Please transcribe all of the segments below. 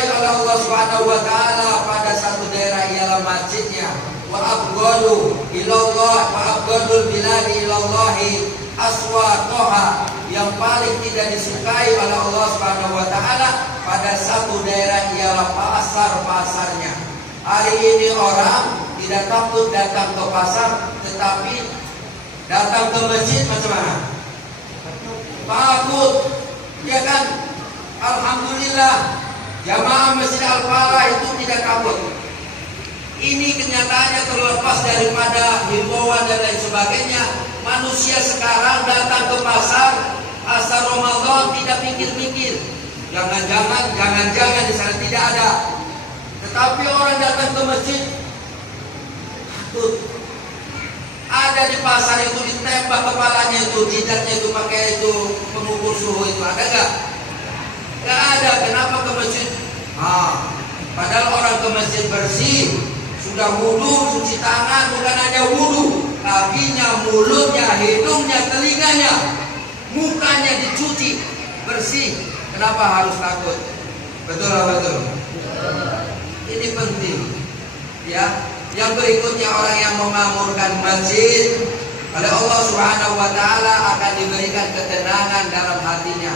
disukai oleh Allah Subhanahu wa taala pada satu daerah ialah masjidnya. Wa abghadu ilallah wa abghadul biladi ilallahi aswaqaha, yang paling tidak disukai oleh Allah Subhanahu wa taala pada satu daerah ialah pasar-pasarnya. Hari ini orang tidak takut datang ke pasar, tetapi datang ke masjid macam mana? Takut, ya kan? Alhamdulillah, jamaah Masjid Al-Falah itu tidak takut. Ini kenyataannya terlepas daripada himbauan dan lain sebagainya. Manusia sekarang datang ke pasar Ramadan tidak pikir-pikir. Jangan-jangan di sana tidak ada. Tetapi orang datang ke masjid takut. Ada di pasar itu ditembak kepalanya itu, jidatnya itu pakai itu pengukur suhu itu, ada nggak? Nggak ada. Kenapa ke masjid? Padahal orang ke masjid bersih, sudah wudu, cuci tangan, bukan hanya wudu, kakinya, mulutnya, hidungnya, telinganya, mukanya dicuci bersih. Kenapa harus takut? Betul atau betul? Ini penting, ya. Yang berikutnya, orang yang memakmurkan masjid oleh Allah Subhanahu wa taala akan diberikan ketenangan dalam hatinya.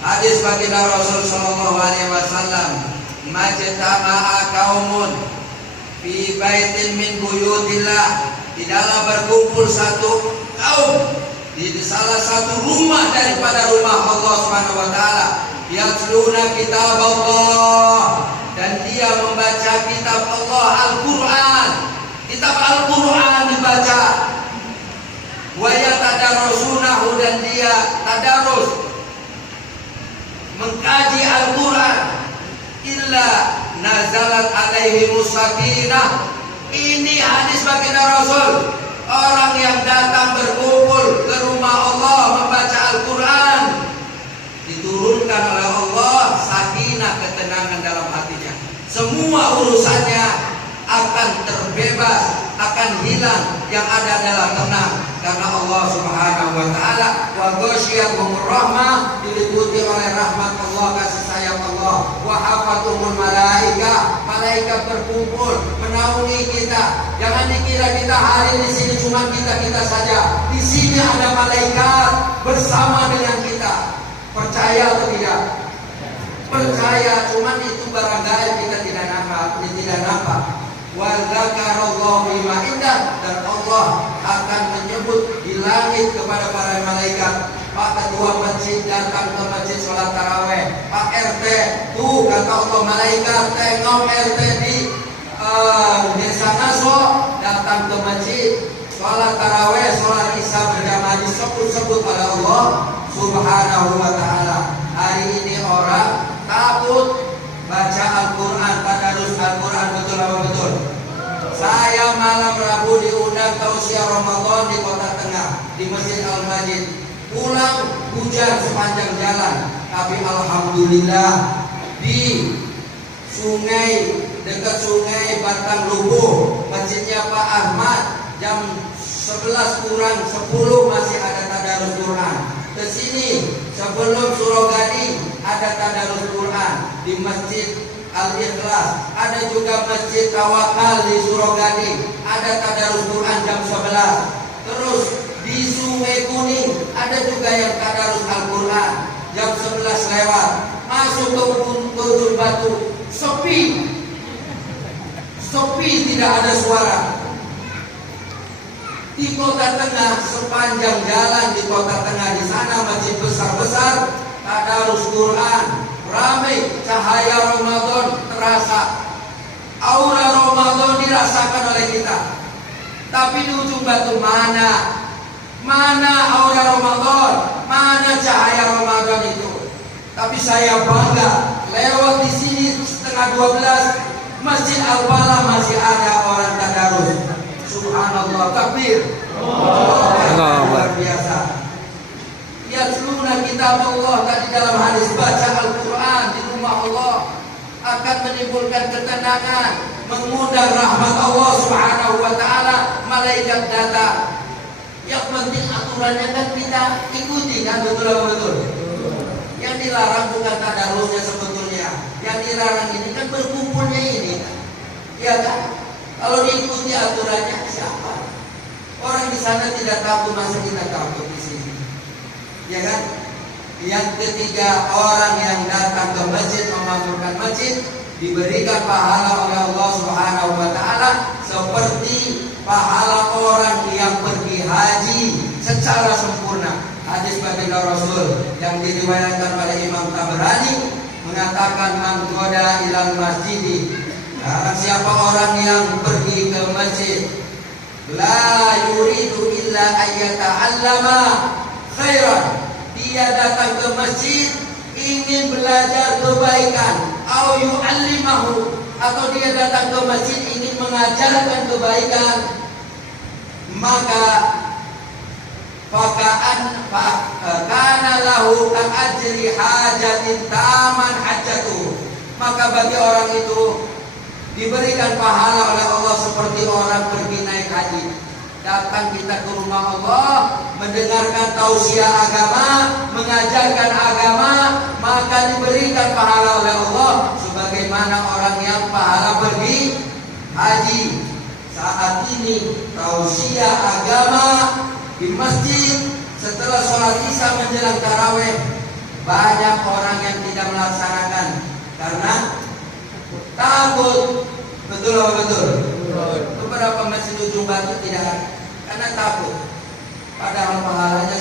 Hadis baginda Rasul sallallahu alaihi wasallam, "Majtama'a qaumun fi baitin min buyutillah." Tidaklah berkumpul satu kaum di salah satu rumah daripada rumah Allah Subhanahu wa taala, yatluna kitab Allah, dan dia membaca kitab Allah, Al-Quran. Kitab Al-Quran dibaca. Wa yatadarrusunahu, dan dia tadarus mengkaji Al-Quran. Illa nazalat alaihimus sakinah. Ini hadis baginda Rasul. Orang yang datang berkumpul ke rumah Allah membaca Al-Quran, diturunkan oleh Allah sakinah, ketenangan dalam hatinya. Semua urusannya akan terbebas, akan hilang, yang ada adalah tenang, karena Allah Subhanahu wa taala wa ghasyiyahumur rahmah, diliputi oleh rahmat Allah, kasih sayang Allah. Wa hafathumul malaika, malaikat berkumpul menaungi kita. Jangan dikira kita hari di sini cuma kita saja. Di sini ada malaikat bersama dengan kita. Percaya atau tidak? Percaya, cuman itu barang gaib, kita tidak nampak. Wa dzakarallahu bima indah, dan Allah akan menyebut di langit kepada para malaikat. Pak ketua masjid datang ke masjid sholat taraweh. Pak RT, tuh kata Allah, malaikat tengok RT di desa Naso datang ke masjid sholat taraweh, sholat isya berjamaah, disebut-sebut oleh Allah Subhanahu wa taala. Hari ini orang takut baca Al-Quran, tadarus Al-Quran, betul apa betul? Saya malam Rabu diundang tausiah Ramadan di Kota Tengah, di Masjid Al-Majid. Pulang hujan sepanjang jalan, tapi alhamdulillah di sungai, dekat sungai Batang Lubuh, masjidnya Pak Ahmad, jam 11 kurang 10 masih ada tadarus Quran. Ke sini sebelum Surogadi ada tadarus Quran di Masjid Al-Ikhlas, ada juga Masjid Tawakal di Surogadi, ada tadarus Quran jam 11. Terus di Sungai Kuning ada juga yang tadarus Al-Quran jam 11 lewat. Masuk ke Ujung Batu, sepi, tidak ada suara. Di Kota Tengah, sepanjang jalan di Kota Tengah, di sana masjid besar-besar, tadarus Quran, ramai, cahaya Ramadan terasa, aura Ramadan dirasakan oleh kita. Tapi di Ujung Batu mana aura Ramadan, mana cahaya Ramadan itu. Tapi saya bangga lewat di sini setengah 12 Masjid Al-Falah masih ada orang tadarus. Subhanallah, takbir. Luar biasa. Yatluna kitab Allah, tadi dalam hadis, baca Al-Quran di rumah Allah akan menimbulkan ketenangan, mengundang rahmat Allah Subhanahu wa taala. Malaikat datang. Yang penting aturannya kan kita ikuti, kan, betul atau betul? Yang dilarang bukan tadarusnya sebetulnya. Yang dilarang ini kan berkumpulnya ini kan. Ya kan? Kalau diikuti aturannya siapa? Orang di sana tidak takut, masa kita takut di sini? Ya kan? Yang ketiga, orang yang datang ke masjid memakmurkan masjid diberikan pahala oleh Allah Subhanahu wa taala seperti pahala orang yang pergi haji secara sempurna. Hadis baginda Rasul yang diriwayatkan oleh Imam Tabrani mengatakan, man qada ilal masjidi, barang siapa orang yang pergi ke masjid, la yuridu illa ayyata'allama khairan, dia datang ke masjid ingin belajar kebaikan, au yu'allimahu, atau dia datang ke masjid ingin mengajarkan kebaikan, maka kana lahu ka ajri hajatin taman hajatu, maka bagi orang itu diberikan pahala oleh Allah seperti orang pergi naik haji. Datang kita ke rumah Allah, mendengarkan tausiah agama, mengajarkan agama, maka diberikan pahala oleh Allah sebagaimana orang yang pahala pergi haji. Saat ini tausiah agama di masjid setelah sholat isya menjelang taraweh, banyak orang yang tidak melaksanakan karena takut. Betul apa betul? Beberapa masjid ujung batu tidak, karena takut. Padahal pahalanya